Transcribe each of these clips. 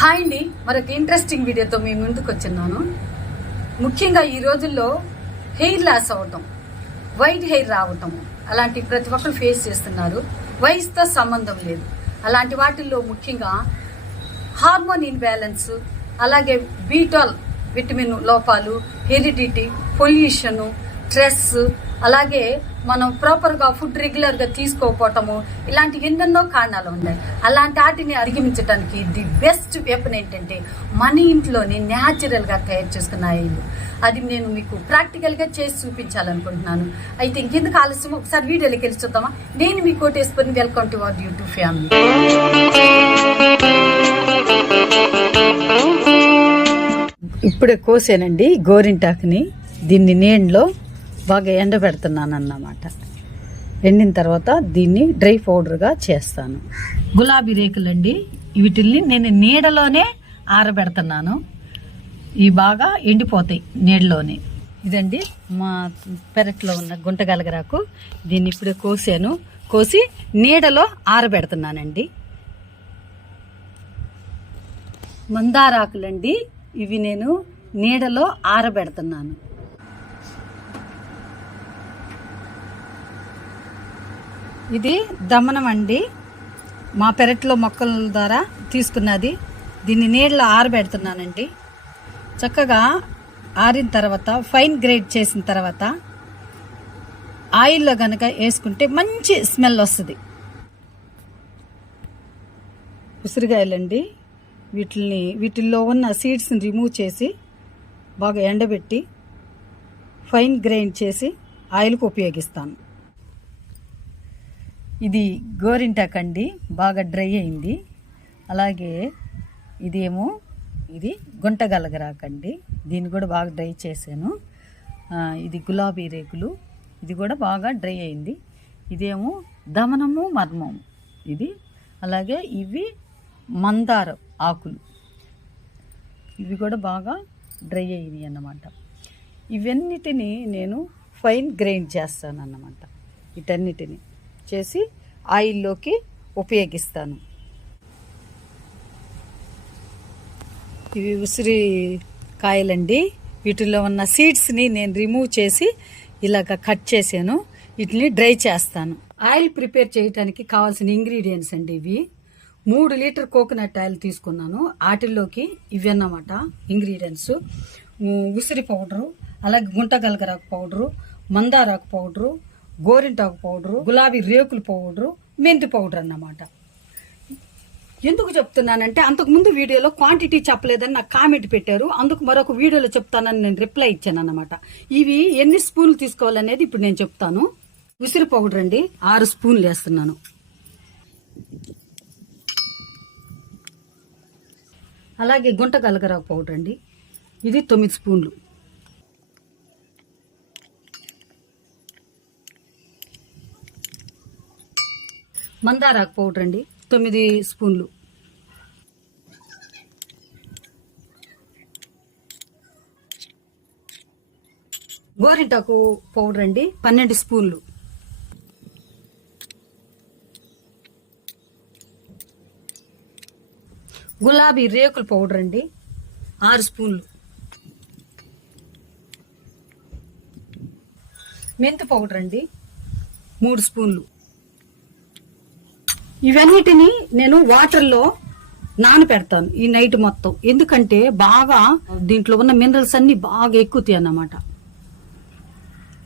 Hi అండి, మరొక interesting వీడియోతో మీ ముందుకు వచ్చిన్నాను. ముఖ్యంగా ఈ రోజుల్లో హెయిర్ లాస్ అవటం, వైట్ హెయిర్ రావటం అలాంటి ప్రతి ఒక్కరు ఫేస్ చేస్తున్నారు. వయసుతో సంబంధం లేదు. అలాంటి వాటిల్లో ముఖ్యంగా హార్మోన్ ఇన్బ్యాలెన్స్, అలాగే B12 విటమిన్ లోపాలు, హెరిడిటీ, పొల్యూషను, స్ట్రెస్, అలాగే మనం ప్రాపర్గా ఫుడ్ రెగ్యులర్గా తీసుకోకపోవటము, ఇలాంటి ఎన్నెన్నో కారణాలు ఉన్నాయి. అలాంటి వాటిని అధిగమించడానికి ది బెస్ట్ వెపన్ ఏంటంటే మన ఇంట్లోనే న్యాచురల్గా తయారు చేసుకున్న ఆయిల్. అది నేను మీకు ప్రాక్టికల్గా చేసి చూపించాలనుకుంటున్నాను. అయితే ఇంకెందుకు ఆలస్యం, ఒకసారి వీడియోలోకి వెళ్ళి చూద్దామా. నేను మీ కోటేశ్వరిని. Welcome to our YouTube family. ఇప్పుడే కోసానండి గోరింటాకుని. దీన్ని నీళ్ళలో బాగా ఎండబెడుతున్నాను అన్నమాట. ఎండిన తర్వాత దీన్ని డ్రై పౌడర్గా చేస్తాను. గులాబీ రేకులండి, వీటిల్ని నేను నీడలోనే ఆరబెడుతున్నాను. ఇవి బాగా ఎండిపోతాయి నీడలోనే. ఇదండి మా పెరట్లో ఉన్న గుంటగలగరాకు. దీన్ని ఇప్పుడే కోసాను. కోసి నీడలో ఆరబెడుతున్నానండి. మందారాకులండి, ఇవి నేను నీడలో ఆరబెడుతున్నాను. ఇది దమనం అండి, మా పెరట్లో మొక్కల ద్వారా తీసుకున్నది. దీన్ని నీళ్ళలో ఆరబెడుతున్నానండి. చక్కగా ఆరిన తర్వాత ఫైన్ గ్రేడ్ చేసిన తర్వాత ఆయిల్లో కనుక వేసుకుంటే మంచి స్మెల్ వస్తుంది. ఉసిరికాయలండి, వీటిల్లో ఉన్న సీడ్స్ని రిమూవ్ చేసి బాగా ఎండబెట్టి ఫైన్ గ్రైండ్ చేసి ఆయిల్కి ఉపయోగిస్తాను. ఇది గోరింటాకండి, బాగా డ్రై అయింది. అలాగే ఇది గుంటగలగరాకండి, దీన్ని కూడా బాగా డ్రై చేశాను. ఇది గులాబీ రేకులు, ఇది కూడా బాగా డ్రై అయింది. ఇదేమో దమనము మర్మము ఇది. అలాగే ఇవి మందార ఆకులు, ఇవి కూడా బాగా డ్రై అయినాయి అన్నమాట. ఇవన్నిటిని నేను ఫైన్ గ్రైండ్ చేస్తాను అన్నమాట. వీటన్నిటిని చేసి ఆయిల్లోకి ఉపయోగిస్తాను. ఇవి ఉసిరి కాయలండి, వీటిలో ఉన్న సీడ్స్ని నేను రిమూవ్ చేసి ఇలాగ కట్ చేశాను. వీటిని డ్రై చేస్తాను. ఆయిల్ ప్రిపేర్ చేయడానికి కావాల్సిన ఇంగ్రీడియంట్స్ అండి ఇవి. 3 లీటర్ కోకోనట్ ఆయిల్ తీసుకున్నాను. వాటిల్లోకి ఇవి అన్నమాట ఇంగ్రీడియంట్స్. ఉసిరి పౌడరు, అలాగే గుంటగలగరాకు పౌడరు, మందారాకు పౌడరు, గోరింటాకు పౌడరు, గులాబీ రేకుల పౌడరు, మెంతి పౌడర్ అన్నమాట. ఎందుకు చెప్తున్నానంటే అంతకుముందు వీడియోలో క్వాంటిటీ చెప్పలేదని నాకు కామెంట్ పెట్టారు. అందుకు మరొక వీడియోలో చెప్తానని నేను రిప్లై ఇచ్చాను అన్నమాట. ఇవి ఎన్ని స్పూన్లు తీసుకోవాలనేది ఇప్పుడు నేను చెప్తాను. ఉసిరి పౌడర్ అండి 6 స్పూన్లు వేస్తున్నాను. అలాగే గుంటగలగరాకు పౌడర్ అండి, ఇది 9 స్పూన్లు. మందారాకు పౌడర్ అండి 9 స్పూన్లు. గోరింటాకు పౌడర్ అండి 12 స్పూన్లు. గులాబీ రేకుల పౌడర్ అండి 6 స్పూన్లు. మెంతి పౌడర్ అండి 3 స్పూన్లు. ఇవన్నిటిని నేను వాటర్లో నానపెడతాను ఈ నైట్ మొత్తం. ఎందుకంటే బాగా దీంట్లో ఉన్న మినరల్స్ అన్ని బాగా ఎక్కుతాయి అన్నమాట,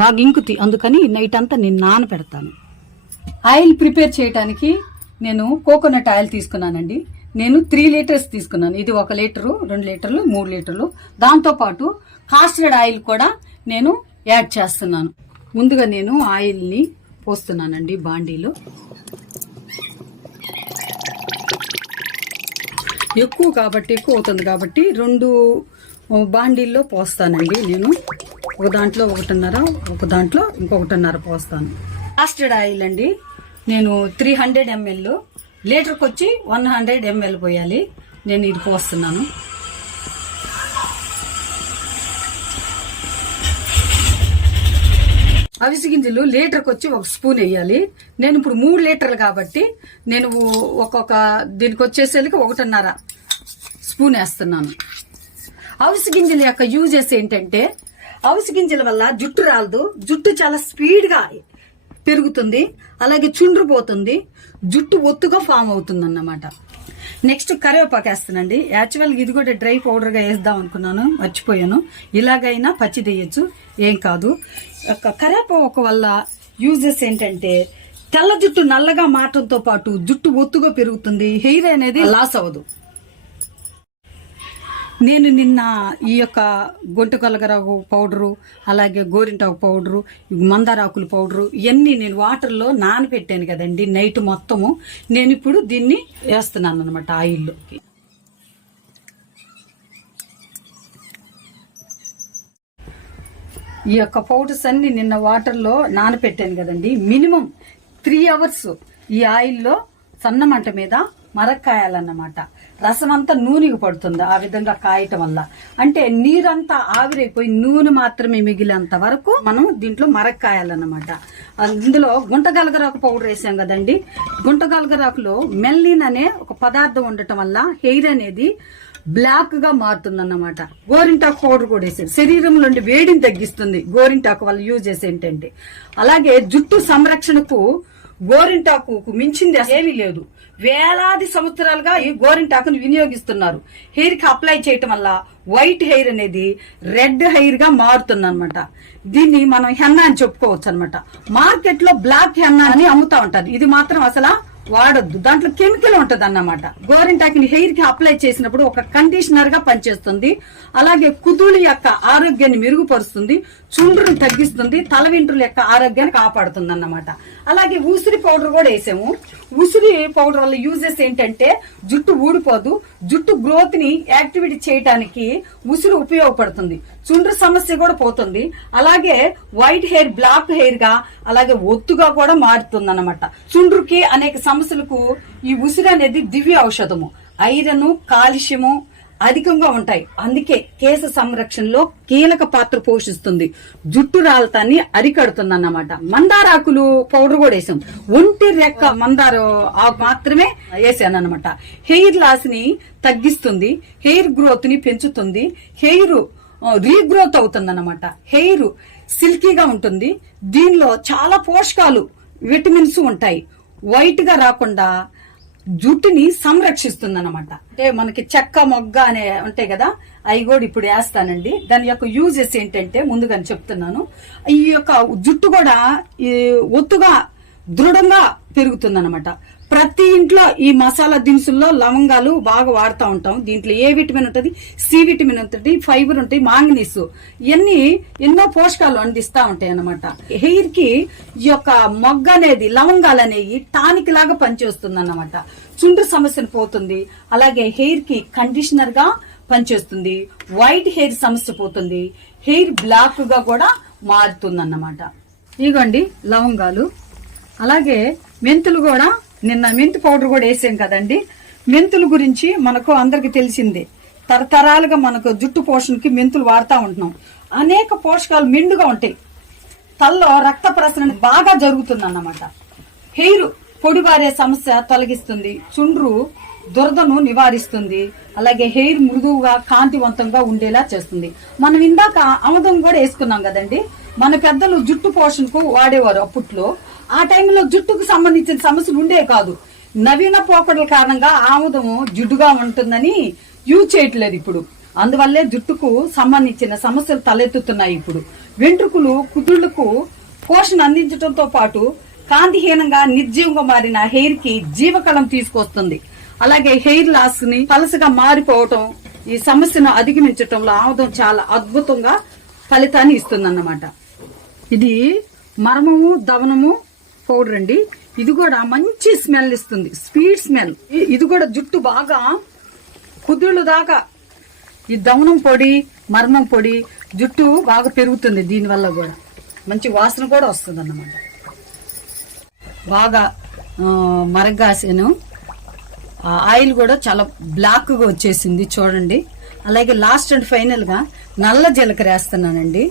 బాగా ఇంకుతాయి. అందుకని ఈ నైట్ అంతా నేను నానపెడతాను. ఆయిల్ ప్రిపేర్ చేయడానికి నేను కోకోనట్ ఆయిల్ తీసుకున్నానండి. నేను 3 లీటర్స్ తీసుకున్నాను. ఇది 1 లీటరు, 2 లీటర్లు, 3 లీటర్లు. దాంతోపాటు కాస్టర్డ్ ఆయిల్ కూడా నేను యాడ్ చేస్తున్నాను. ముందుగా నేను ఆయిల్ని పోస్తున్నానండి బాండీలో. ఎక్కువ అవుతుంది కాబట్టి 2 బాండీల్లో పోస్తానండి నేను. ఒక దాంట్లో 1.5, ఒక దాంట్లో ఇంకొకటిన్నర పోస్తాను. కాస్టర్డ్ ఆయిల్ అండి నేను 300 ml, లీటర్కి వచ్చి 100 ml పోయాలి. నేను ఇది పోస్తున్నాను. అవిసి గింజలు లీటర్కి వచ్చి 1 స్పూన్ వేయాలి. నేను ఇప్పుడు 3 లీటర్లు కాబట్టి నేను ఒక్కొక్క దీనికి వచ్చేసరికి 1.5 స్పూన్ వేస్తున్నాను. అవిసె గింజల యొక్క యూజెస్ ఏంటంటే, అవిసె గింజల వల్ల జుట్టు రాలదు, జుట్టు చాలా స్పీడ్గా పెరుగుతుంది, అలాగే చుండ్రు పోతుంది, జుట్టు ఒత్తుగా ఫామ్ అవుతుంది అన్నమాట. నెక్స్ట్ కరివేపాకు వేస్తానండి. యాక్చువల్గా ఇది కూడా డ్రై పౌడర్గా వేద్దాం అనుకున్నాను, మర్చిపోయాను. ఇలాగైనా పచ్చి తీయచ్చు, ఏం కాదు. కరివేపాకు వల్ల యూజెస్ ఏంటంటే, తెల్ల జుట్టు నల్లగా మారటంతో పాటు జుట్టు ఒత్తుగా పెరుగుతుంది, హెయిర్ అనేది లాస్ అవ్వదు. నేను నిన్న ఈ యొక్క గొంటు కలగరాకు పౌడరు, అలాగే గోరింటాకు పౌడరు, మందారాకుల పౌడరు ఇవన్నీ నేను వాటర్లో నానబెట్టాను కదండి నైట్ మొత్తము. నేను ఇప్పుడు దీన్ని వేస్తున్నాను అనమాట ఆయిల్లోకి. ఈ యొక్క పౌడర్స్ అన్ని నిన్న వాటర్లో నానబెట్టాను కదండి. మినిమం 3 hours ఈ ఆయిల్లో సన్న మంట మీద మరక్కాయాలన్నమాట. రసం అంతా నూనెకి పడుతుంది ఆ విధంగా కాయటం వల్ల. అంటే నీరంతా ఆవిరైపోయి నూనె మాత్రమే మిగిలేంత వరకు మనం దీంట్లో మరక్కాయాలన్నమాట. అందులో గుంటగలగరాకు పౌడర్ వేసాం కదండి. గుంటగలగరాకులో మెల్లిన్ అనే ఒక పదార్థం ఉండటం వల్ల హెయిర్ అనేది బ్లాక్ గా మారుతుందన్నమాట. గోరింటాకు పౌడర్ కూడా వేసారు, శరీరంలో వేడిని తగ్గిస్తుంది. గోరింటాకు వల్ల యూజెస్ ఏంటంటే, అలాగే జుట్టు సంరక్షణకు గోరింటాకు మించింది ఏమీ లేదు. వేలాది సంవత్సరాలుగా ఈ గోరింటాకును వినియోగిస్తున్నారు. హెయిర్ కి అప్లై చేయటం వల్ల వైట్ హెయిర్ అనేది రెడ్ హెయిర్ గా మారుతుంది అనమాట. దీన్ని మనం హెన్నా అని చెప్పుకోవచ్చు అనమాట. మార్కెట్ లో బ్లాక్ హెన్నా అని అమ్ముతా ఉంటారు. ఇది మాత్రం అసలు వాడొద్దు, దాంట్లో కెమికల్ ఉంటది అన్నమాట. గోరింటాకుని హెయిర్ కి అప్లై చేసినప్పుడు ఒక కండిషనర్ గా పనిచేస్తుంది. అలాగే కుదుళ్ళ యొక్క ఆరోగ్యాన్ని మెరుగుపరుస్తుంది, చుండ్రుని తగ్గిస్తుంది, తల వెంట్రుల యొక్క ఆరోగ్యాన్ని కాపాడుతుంది అన్నమాట. అలాగే ఉసిరి పౌడర్ కూడా వేసాము. ఉసిరి పౌడర్ వల్ల యూజెస్ ఏంటంటే, జుట్టు ఊడిపోదు, జుట్టు గ్రోత్ ని యాక్టివేట్ చేయడానికి ఉసిరి ఉపయోగపడుతుంది. చుండ్రు సమస్య కూడా పోతుంది. అలాగే వైట్ హెయిర్ బ్లాక్ హెయిర్ గా, అలాగే ఒత్తుగా కూడా మారుతుంది అన్నమాట. చుండ్రుకి అనేక సమస్యలకు ఈ ఉసిరి అనేది దివ్య ఔషధము. ఐరన్, కాల్షియము అధికంగా ఉంటాయి. అందుకే కేశ సంరక్షణలో కీలక పాత్ర పోషిస్తుంది, జుట్టు రాలతాన్ని అరికడుతుంది అన్నమాట. మందారాకులు పౌడర్ కూడా వేసాం. ఒంటి రెక్క మందార ఆకు మాత్రమే వేసాను అనమాట. హెయిర్ లాస్ ని తగ్గిస్తుంది, హెయిర్ గ్రోత్ ని పెంచుతుంది, హెయిర్ రీగ్రోత్ అవుతుంది అన్నమాట. హెయిర్ సిల్కీగా ఉంటుంది. దీనిలో చాలా పోషకాలు, విటమిన్స్ ఉంటాయి. వైట్ గా రాకుండా జుట్టుని సంరక్షిస్తుంది అనమాట. అంటే మనకి చెక్క మొగ్గ అనే ఉంటాయి కదా, అవి కూడా ఇప్పుడు వేస్తానండి. దాని యొక్క యూజెస్ ఏంటంటే ముందుగా చెప్తున్నాను. ఈ యొక్క జుట్టు కూడా ఒత్తుగా దృఢంగా పెరుగుతుంది అనమాట. ప్రతి ఇంట్లో ఈ మసాలా దినుసుల్లో లవంగాలు బాగా వాడుతూ ఉంటాం. దీంట్లో ఏ విటమిన్ ఉంటుంది, సి విటమిన్ ఉంటుంది, ఫైబర్ ఉంటాయి, మాంగనీస్, ఇవన్నీ ఎన్నో పోషకాలు అందిస్తా ఉంటాయి అన్నమాట. హెయిర్ కి ఈ యొక్క మొగ్గ అనేది, లవంగాలు అనేవి టానిక్ లాగా పనిచేస్తుంది అన్నమాట. చుండ్రు సమస్యను పోతుంది. అలాగే హెయిర్ కి కండిషనర్ గా పనిచేస్తుంది. వైట్ హెయిర్ సమస్య పోతుంది. హెయిర్ బ్లాక్ గా కూడా మారుతుంది అన్నమాట. ఇగోండి లవంగాలు. అలాగే మెంతులు కూడా, నిన్న మెంతు పౌడర్ కూడా వేసాం కదండి. మెంతుల గురించి మనకు అందరికి తెలిసిందే. తరతరాలుగా మనకు జుట్టు పోషణకి మెంతులు వాడుతూ ఉంటున్నాం. అనేక పోషకాలు మెండుగా ఉంటాయి. తలలో రక్త ప్రసరణ బాగా జరుగుతుంది అన్నమాట. హెయిర్ పొడిబారే సమస్య తొలగిస్తుంది, చుండ్రు దురదను నివారిస్తుంది. అలాగే హెయిర్ మృదువుగా కాంతివంతంగా ఉండేలా చేస్తుంది. మనం ఇందాక ఆముదం కూడా వేసుకున్నాం కదండి. మన పెద్దలు జుట్టు పోషణకు వాడేవారు అప్పట్లో. ఆ టైంలో జుట్టుకు సంబంధించిన సమస్యలు ఉండే కాదు. నవీన పోకడల కారణంగా ఆముదము జిడ్డుగా ఉంటుందని యూజ్ చేయట్లేదు ఇప్పుడు. అందువల్లే జుట్టుకు సంబంధించిన సమస్యలు తలెత్తుతున్నాయి ఇప్పుడు. వెంట్రుకలు, కుదుళ్లకు పోషణ అందించడంతో పాటు కాంతిహీనంగా నిర్జీవంగా మారిన హెయిర్ కి జీవకళం తీసుకొస్తుంది. అలాగే హెయిర్ లాస్ ని పలసగా మారిపోవటం, ఈ సమస్యను అధిగమించటంలో ఆముదం చాలా అద్భుతంగా ఫలితాన్ని ఇస్తుందన్నమాట. ఇది మర్మము దవనము పౌడర్ అండి. ఇది కూడా మంచి స్మెల్ ఇస్తుంది, స్వీట్ స్మెల్. ఇది కూడా జుట్టు బాగా కుదుళ్ళు దాకా, ఈ దవనం పొడి, మర్మం పొడి, జుట్టు బాగా పెరుగుతుంది. దీనివల్ల కూడా మంచి వాసన కూడా వస్తుంది అన్నమాట. బాగా మరగాసాను. ఆయిల్ కూడా చాలా బ్లాక్ గా వచ్చేసింది చూడండి. అలాగే లాస్ట్ అండ్ ఫైనల్ గా నల్ల జీలకర్ర వేస్తున్నానండి.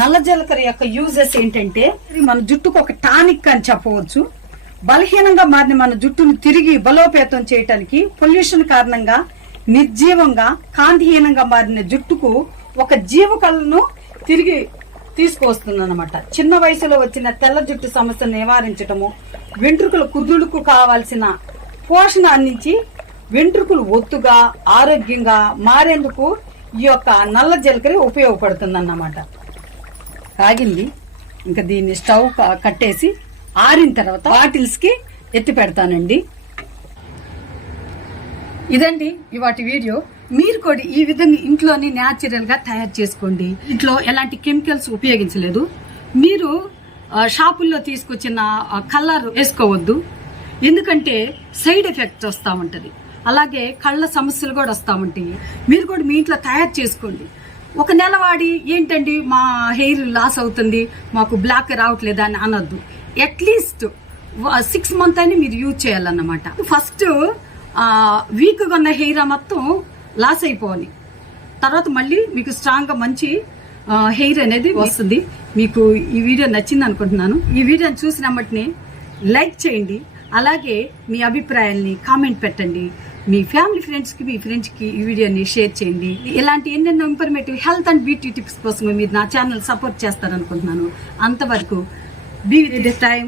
నల్ల జీలకర్ర యొక్క యూజెస్ ఏంటంటే మన జుట్టుకు ఒక టానిక్ అని చెప్పవచ్చు. బలహీనంగా మారిన మన జుట్టును తిరిగి బలోపేతం చేయడానికి పొల్యూషన్ కారణంగా నిర్జీవంగా కాంతిహీనంగా మారిన జుట్టుకు ఒక జీవకళను తిరిగి తీసుకొస్తుందన్నమాట. చిన్న వయసులో వచ్చిన తెల్ల జుట్టు సమస్యను నివారించటము, వెంట్రుకల కుదుడుకు కావాల్సిన పోషణ అందించి వెంట్రుకలు ఒత్తుగా ఆరోగ్యంగా మారేందుకు ఈ యొక్క నల్ల జీలకర్ర ఉపయోగపడుతుందన్నమాట. కాగింది, ఇంకా దీన్ని స్టవ్ కట్టేసి ఆరిన తర్వాత బాటిల్స్ కి ఎత్తి పెడతానండి. ఇదండి ఇవాటి వీడియో. మీరు కూడా ఈ విధంగా ఇంట్లోని న్యాచురల్ గా తయారు చేసుకోండి. ఇంట్లో ఎలాంటి కెమికల్స్ ఉపయోగించలేదు. మీరు షాపుల్లో తీసుకొచ్చిన కలర్ వేసుకోవద్దు, ఎందుకంటే సైడ్ ఎఫెక్ట్ వస్తూ ఉంటది. అలాగే కళ్ళ సమస్యలు కూడా వస్తూ ఉంటాయి. మీరు కూడా మీ ఇంట్లో తయారు చేసుకోండి. ఒక నెల వాడి ఏంటండి మా హెయిర్ లాస్ అవుతుంది, మాకు బ్లాక్ రావట్లేదా అని అనొద్దు. అట్లీస్ట్ 6 months అని మీరు యూజ్ చేయాలన్నమాట. ఫస్ట్ వీక్గా ఉన్న హెయిర్ మొత్తం లాస్ అయిపోవాలి, తర్వాత మళ్ళీ మీకు స్ట్రాంగ్ గా మంచి హెయిర్ అనేది వస్తుంది. మీకు ఈ వీడియో నచ్చింది అనుకుంటున్నాను. ఈ వీడియోని చూసిన వెంటనే లైక్ చేయండి, అలాగే మీ అభిప్రాయాల్ని కామెంట్ పెట్టండి. మీ ఫ్యామిలీ ఫ్రెండ్స్ కి, మీ ఫ్రెండ్స్ కి ఈ వీడియోని షేర్ చేయండి. ఇలాంటి ఎన్నెన్నో informative health and beauty tips కోసం మీరు నా ఛానల్ సపోర్ట్ చేస్తారనుకుంటున్నాను. అంతవరకు బీ విత్ దిస్ టైం.